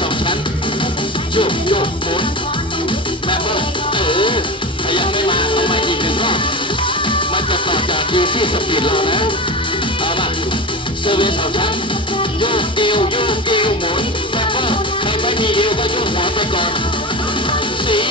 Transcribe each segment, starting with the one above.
สองชั้นโยกโยกหมุนแม่เบิ้เออถ้ายังไม่มาเอามาอีกหนึ่งรอบมันจะต่อจากดีซี่สปีดเรานะเอามาเซเว่นสองชั้นโยกเอวโยกเอวหมุนแม่เบิ้ใครไม่มีเอวก็โยกหัวไปก่อนสี่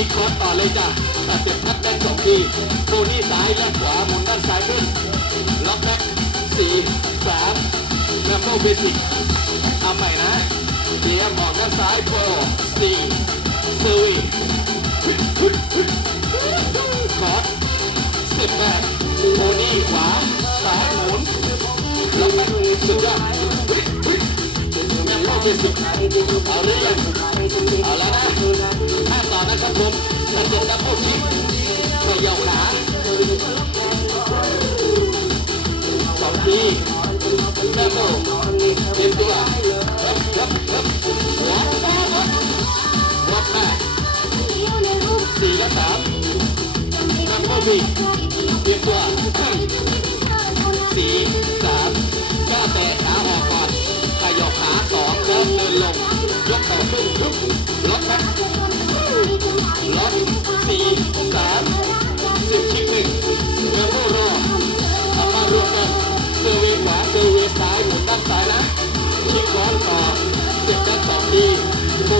ชิคคอร์ต่อเลยจ้ะตัดเจ็บพักได้สองทีโบนี่ซ้ายและขวาหมุนด้านซ้ายขึ้นล็อกแบ็กสี่สามแลมโบเบสิกเอาใหม่นะเดียมออกด้านซ้ายโบสี่สวีคอร์สิบแปดโบนี่ขวาซ้ายหมุนล็อกแบ็กสุดยอด แลมโบเบสิกเอาหรือยังเอาแล้วนะถ้าต่อนะครับผมตัดเจ็บดับเบิลคิกเขย่าขาสองทีดับเบิลเต็มตัวฮึบฮึบฮึบหัวหัวหัวหัวแม่สี่และสามดับเบิลบีเ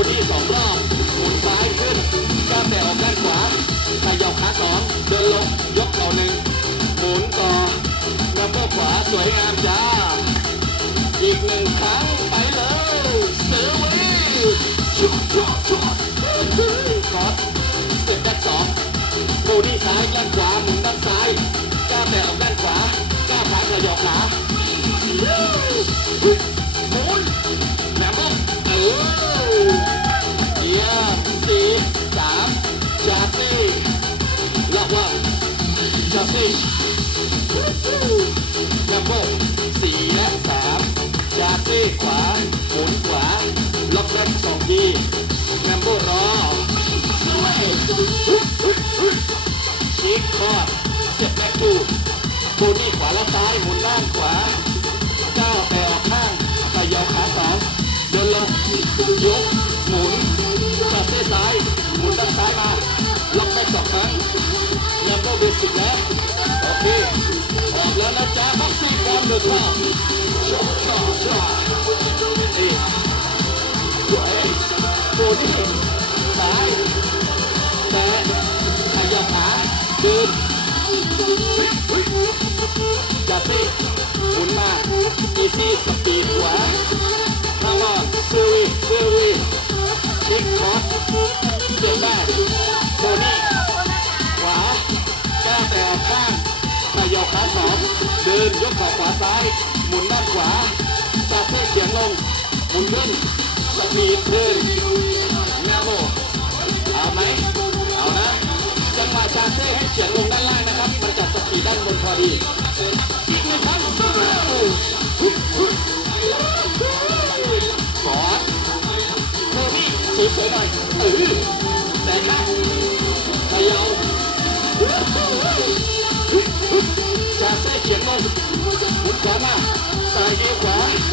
โบดี้สองรอบหมุนซ้ายขึ้นก้าวแต่ออกด้านขวาขยับขาสองเดินลงยกเข่าหนึ่งหมุนต่อเมโมขวาสวยงามจ้า อีกหนึ่งครั้งไปเลยเซอร์วย์ชุดชุดชุดกอดเสร็จด้านสองโบดี้ซ้ายด้านขวาหมุนด้านซ้ายก้าวแตะออกด้านขวา บนี่ขวาและซ้ายหมุนด้านขวาก้าวแต่ออกข้างขยับขาสองเดินลงยกหมุนจากซีซ้ายหมุนด้านซ้ายมาล็อกแรกสองครั้งนัมเบอร์เบสิกแล้วโอเคออกแล้วนะจ๊ะบ็อกซิ่งบอลเดือดร้อนชอชอชอเอ้ยโบนี่ซ้ายแต่ อีซี่สปีดขวาเข้ามาเซอร์วีเซอร์วีเช็คคอร์สเจ็บแม่โบนี่ขวาก้าวแต่ออกข้างขยับขาสองเดินยกขาขวาซ้าย หมุนด้านขวาตาเส้นเฉียงลง หมุนขึ้นสปีดเดินแนวโบเอาไหมเอานะ จังหวะชาเซ่ให้เฉียงลงด้านล่างนะครับ มันจะสปีดด้านบนพอดี สวยๆหน่อยเออแต่ข้างพยาวจาเซ่เฉียงลงหมุนขวามาสายเอวขวา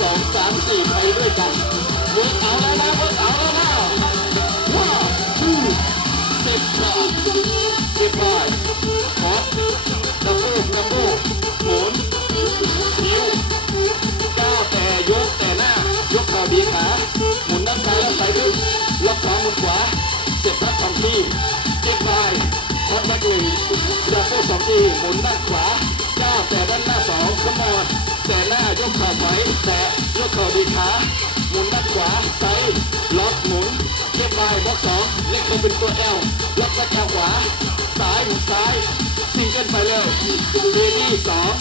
สองสามสี่ไปด้วยกันเวิร์กเอาแล้วนะเวิร์กเอาแล้วนะ One, two, six, seven, eight, five, hop, double, double, หมุนนิ้วก้าวแต่ยกแต่หน้ายกเข่าดีขาหมุนด้านซ้ายแล้วใส่ขึ้นล็อกขวาหมุนขวาเจ็บรัดสองทีเจ็บไปฮอตแบ็กหนึ่งดับเบิลสองทีหมุนด้านขวาก้าวแต่ด้านหน้าสองขมอดแต่หน้ายกขาไป ที่ขาหมุนด้านขวาไซด์ล็อกหมุนเก็บบายบล็อกสองเล็กลงเป็นตัวแอลล็อกกระจาขวาซ้ายหมุนซ้ายซิงเกิลไปเร็วเรดี้สอง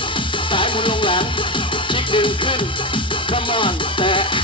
ซ้ายหมุนลงหลังชิกดึงขึ้น come on